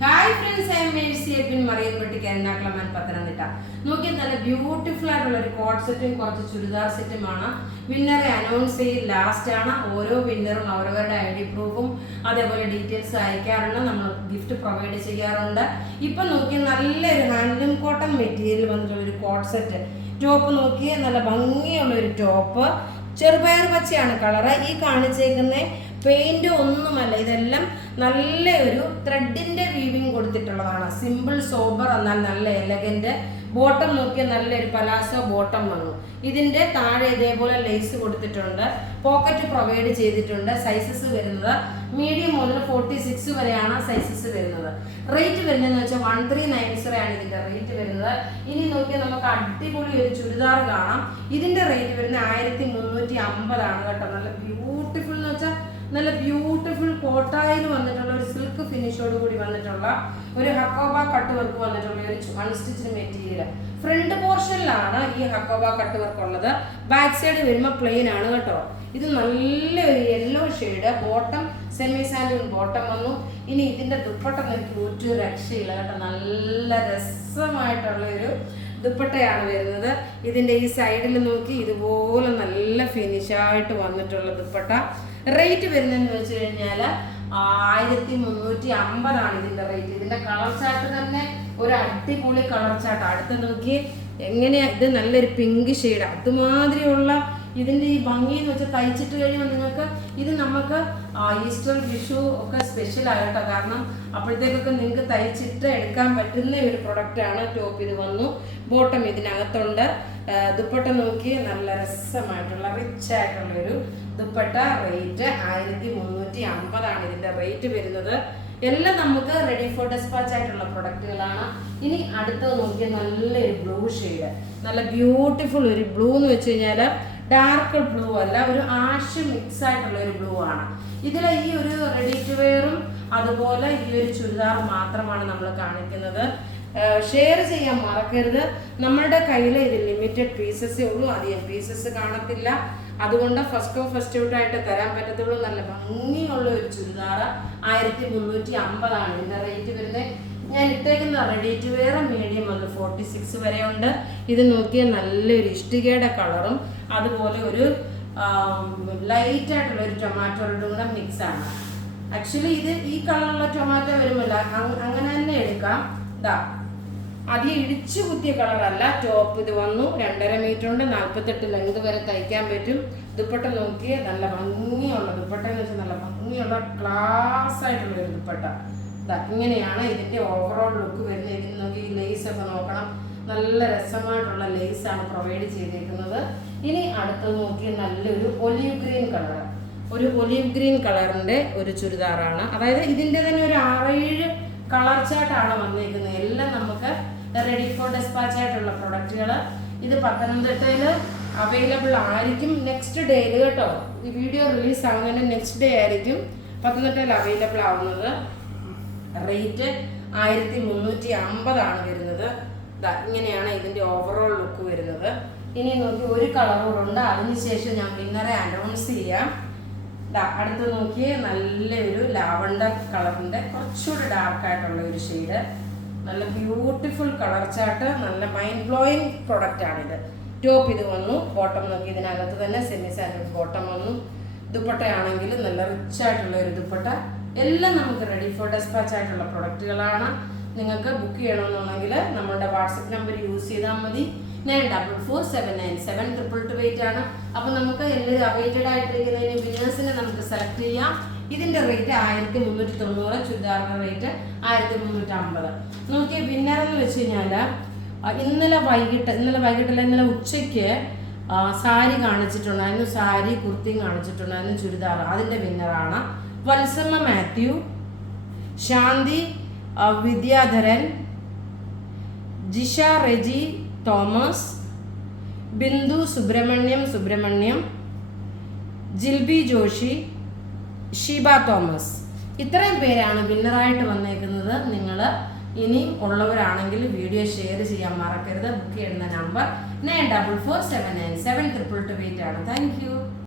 Hi friends, I am Mercy Abin Mariyanpatti Ernakulam Pathanamthitta. നോക്കി നല്ല beautiful ആയിട്ടുള്ള ഒരു കോട്ട് സെറ്റും കുറച്ച് ചുരിദാർ സെറ്റുമാണ്. വിന്നറെ അനൗൺസ് ചെയ്ത് ലാസ്റ്റ് ആണ്. ഓരോ വിന്നറും അവരവരുടെ ID പ്രൂഫും അതേപോലെ ഡീറ്റെയിൽസ് അയക്കാറുണ്ട്. നമ്മൾ ഗിഫ്റ്റ് പ്രൊവൈഡ് ചെയ്യാറുണ്ട്. ഇപ്പം നോക്കി നല്ലൊരു ഹാൻഡ്ലൂം കോട്ടൺ മെറ്റീരിയൽ വന്നിട്ടുള്ള ഒരു കോട്ട് സെറ്റ്. ടോപ്പ് നോക്കി നല്ല ഭംഗിയുള്ള ഒരു ടോപ്പ്, ചെറുപയർ പച്ചയാണ് കളറ്. ഈ കാണിച്ചേക്കുന്ന പെയിന്റ് ഒന്നുമല്ല, ഇതെല്ലാം നല്ല ഒരു ത്രെഡിന്റെ വീവിങ് കൊടുത്തിട്ടുള്ളതാണ്. സിമ്പിൾ സോബർ എന്നാൽ നല്ല എലഗന്റ്. ബോട്ടം നോക്കിയാൽ നല്ലൊരു പലാസോ ബോട്ടം വന്നു. ഇതിന്റെ താഴെ ഇതേപോലെ ലേസ് കൊടുത്തിട്ടുണ്ട്. പോക്കറ്റ് പ്രൊവൈഡ് ചെയ്തിട്ടുണ്ട്. സൈസസ് വരുന്നത് മീഡിയം മുതൽ 46 വരെയാണ് സൈസസ് വരുന്നത്. റേറ്റ് വരുന്നതെന്ന് വെച്ചാൽ 1390 ആണ് ഇതിന്റെ റേറ്റ് വരുന്നത്. ഇനി നോക്കിയാൽ നമുക്ക് അടിപൊളി ഒരു ചുരിദാർ കാണാം. ഇതിന്റെ റേറ്റ് വരുന്നത് 1350 ആണ് കേട്ടോ. നല്ല ബ്യൂട്ടിഫുൾ എന്ന് വെച്ചാൽ നല്ല ബ്യൂട്ടിഫുൾ കോട്ടായിൽ വന്നിട്ടുള്ള ഒരു സിൽക്ക് ഫിനിഷോട് കൂടി വന്നിട്ടുള്ള ഒരു ഹക്കോബ കട്ട് വർക്ക് വന്നിട്ടുള്ള ഒരു അൺസ്റ്റിച്ച്ഡ് മെറ്റീരിയൽ. ഫ്രണ്ട് പോർഷനിലാണ് ഈ ഹക്കോബ കട്ട് വർക്ക് ഉള്ളത്. ബാക്ക് സൈഡ് വരുമ്പോൾ പ്ലെയിൻ ആണ് കേട്ടോ. ഇത് നല്ലൊരു യെല്ലോ ഷെയ്ഡ്. ബോട്ടം സെമി സാൻഡൂൺ ബോട്ടം വന്നു. ഇനി ഇതിന്റെ ദുപ്പട്ട എനിക്ക് ഒരു രക്ഷയില്ല കേട്ടോ. നല്ല രസമായിട്ടുള്ള ഒരു ദുപ്പട്ടയാണ് വരുന്നത്. ഇതിന്റെ ഈ സൈഡിൽ നോക്കി ഇതുപോലെ നല്ല ഫിനിഷായിട്ട് വന്നിട്ടുള്ള ദുപ്പട്ട. റേറ്റ് വരുന്നതെന്ന് വെച്ച് കഴിഞ്ഞാൽ 1350 ആണ് ഇതിന്റെ റേറ്റ്. ഇതിന്റെ കളർ ചാർട്ട് തന്നെ ഒരു അടിപൊളി കളർ ചാർട്ട്. അടുത്ത് നോക്കി എങ്ങനെയാ, ഇത് നല്ലൊരു പിങ്ക് ഷെയ്ഡ്. അതുമാതിരിയുള്ള ഇതിന്റെ ഈ ഭംഗി എന്ന് വെച്ചാൽ തയ്ച്ചിട്ട് കഴിയുമ്പോൾ നിങ്ങൾക്ക് ഇത് നമുക്ക് ഈസ്റ്റർ വിഷു ഒക്കെ സ്പെഷ്യൽ ആകട്ടോ. കാരണം അപ്പോഴത്തേക്കൊക്കെ നിങ്ങൾക്ക് തയ്ച്ചിട്ട് എടുക്കാൻ പറ്റുന്ന ഒരു പ്രൊഡക്റ്റാണ്. ടോപ്പ് ഇത് വന്നു, ബോട്ടം ഇതിനകത്തുണ്ട്. ദുപ്പട്ട നോക്കി നല്ല രസമായിട്ടുള്ള റിച്ച് ആയിട്ടുള്ള ഒരു ദുപ്പട്ട. റേറ്റ് 1350 ആണ് ഇതിന്റെ റേറ്റ് വരുന്നത്. എല്ലാം നമുക്ക് റെഡി ഫോർ ഡെസ്പാച്ച് ആയിട്ടുള്ള പ്രൊഡക്റ്റുകളാണ്. ഇനി അടുത്തത് നോക്കിയാൽ നല്ലൊരു ബ്ലൂ ഷെയ്ഡ്. നല്ല ബ്യൂട്ടിഫുൾ ഒരു ബ്ലൂ എന്ന് വെച്ച് കഴിഞ്ഞാൽ ഡാർക്ക് ബ്ലൂ അല്ല, ഒരു ആഷ് മിക്സ് ആയിട്ടുള്ള ഒരു ബ്ലൂ ആണ്. ഇതിൽ ഈ ഒരു റെഡി ടു വെയറും അതുപോലെ ഈ ഒരു ചുരിദാർ മാത്രമാണ് നമ്മൾ കാണിക്കുന്നത്. ഷെയർ ചെയ്യാൻ മറക്കരുത്. നമ്മളുടെ കയ്യിൽ ഇത് ലിമിറ്റഡ് പീസസേ ഉള്ളൂ, അധികം പീസസ് കാണത്തില്ല. അതുകൊണ്ട് ഫസ്റ്റ് ഔട്ടായിട്ട് തരാൻ പറ്റത്തുള്ളൂ. നല്ല ഭംഗിയുള്ള ഒരു ചുരിദാർ 1350 ആണ് ഇതിന്റെ റേറ്റ് വരുന്നത്. ഞാൻ ഇട്ടേക്കുന്ന റെഡി ടു വെയർ മീഡിയം വന്ന് 46 വരെ ഉണ്ട്. ഇത് നോക്കിയാൽ നല്ലൊരു ഇഷ്ടികയുടെ കളറും അതുപോലെ ഒരു ലൈറ്റ് ആയിട്ടുള്ള ഒരു ടൊമാറ്റോയുടെ കൂടെ മിക്സ് ആണ്. ആക്ച്വലി ഇത് ഈ കളറുള്ള ടൊമാറ്റോ വരുമല്ല, അങ്ങനെ തന്നെ എടുക്കാം. ഇതാ അധികം ഇടിച്ചു കുത്തിയ കളറല്ല. ടോപ്പ് ഇത് വന്നു 2.5 മീറ്റർ ഉണ്ട്, 48 ലെങ്ത് വരെ തയ്ക്കാൻ പറ്റും. ദുപ്പട്ട നോക്കി നല്ല ഭംഗിയുള്ള ദുപ്പട്ട എന്ന് വെച്ചാൽ നല്ല ഭംഗിയുള്ള ക്ലാസ് ആയിട്ടുള്ള ഒരു ദുപ്പട്ട. ഇങ്ങനെയാണ് ഇതിന്റെ ഓവറോൾ ലുക്ക് വരുന്നത്. ഇതിന് നോക്കി ഈ ലേസ് ഒക്കെ നോക്കണം, നല്ല രസമായിട്ടുള്ള ലേസ് ആണ് പ്രൊവൈഡ് ചെയ്തേക്കുന്നത്. ഇനി അടുത്തത് നോക്കി നല്ലൊരു ഒലീവ് ഗ്രീൻ കളർ, ഒരു ഒലീവ് ഗ്രീൻ കളറിന്റെ ഒരു ചുരിദാറാണ്. അതായത് ഇതിന്റെ തന്നെ ഒരു 6-7 കളർ ചാർട്ടാണ് വന്നിരിക്കുന്നത്. എല്ലാം നമുക്ക് റെഡി ഫോർ ഡെസ്പാച്ച് ആയിട്ടുള്ള പ്രൊഡക്റ്റുകൾ. ഇത് പത്തനംതിട്ടയിൽ അവൈലബിൾ ആയിരിക്കും നെക്സ്റ്റ് ഡേയിൽ കേട്ടോ. ഈ വീഡിയോ റിലീസ് ആവുന്നതിന് നെക്സ്റ്റ് ഡേ ആയിരിക്കും പത്തനംതിട്ടയിൽ അവൈലബിൾ ആവുന്നത്. റേറ്റ് 1350 ആണ് വരുന്നത്. ഇങ്ങനെയാണ് ഇതിന്റെ ഓവറോൾ ലുക്ക് വരുന്നത്. ഇനി നോക്കി ഒരു കളറോടുണ്ട്, അതിനുശേഷം ഞാൻ വിന്നറെ അനൗൺസ് ചെയ്യാം. അടുത്ത് നോക്കി നല്ലൊരു ലാവണ്ടർ കളറിന്റെ കുറച്ചുകൂടി ഡാർക്ക് ആയിട്ടുള്ള ഒരു ഷെയ്ഡ്. നല്ല ബ്യൂട്ടിഫുൾ കളർ ചാർട്ട്, നല്ല മൈൻഡ് ബ്ലോയിങ് പ്രൊഡക്റ്റ് ആണിത്. ടോപ്പ് ഇത് വന്നു, ബോട്ടം നോക്കി ഇതിനകത്ത് തന്നെ സെമി സാൻഡൂൺ ബോട്ടം വന്നു. ദുപ്പട്ടയാണെങ്കിൽ നല്ല റിച്ച് ആയിട്ടുള്ള ഒരു ദുപ്പട്ട. എല്ലാം നമുക്ക് റെഡി ഫോർ ഡെസ്പാച്ച് ആയിട്ടുള്ള പ്രൊഡക്റ്റുകളാണ്. നിങ്ങൾക്ക് ബുക്ക് ചെയ്യണമെന്നുണ്ടെങ്കിൽ നമ്മളുടെ വാട്സപ്പ് നമ്പർ യൂസ് ചെയ്താൽ മതി. 9447972228 ആണ്. അപ്പം നമുക്ക് എല്ലാവരും അവൈറ്റഡ് ആയിട്ടിരിക്കുന്നതിന് വിന്നേഴ്സിനെ നമുക്ക് സെലക്ട് ചെയ്യാം. ഇതിന്റെ റേറ്റ് 1390, ചുരിദാറിന്റെ റേറ്റ് 1350. നോക്കിയ വിന്നർ എന്ന് വെച്ച് കഴിഞ്ഞാൽ ഇന്നലെ ഉച്ചയ്ക്ക് സാരി കാണിച്ചിട്ടുണ്ടായിരുന്നു. സാരി കുർത്തിയും കാണിച്ചിട്ടുണ്ടായിരുന്നു, ചുരിദാർ. അതിന്റെ വിന്നറാണ് വത്സമ്മ മാത്യു, ശാന്തി വിദ്യാധരൻ, ജിഷ റെജി തോമസ്, ബിന്ദു സുബ്രഹ്മണ്യം, ജിൽബി ജോഷി, ഷീബ തോമസ്. ഇത്രയും പേരാണ് വിന്നറായിട്ട് വന്നേക്കുന്നത്. നിങ്ങൾ ഇനി ഉള്ളവരാണെങ്കിൽ വീഡിയോ ഷെയർ ചെയ്യാൻ മറക്കരുത്. ബുക്ക് ചെയ്യുന്ന നമ്പർ 9447972228 ആണ്. Thank you.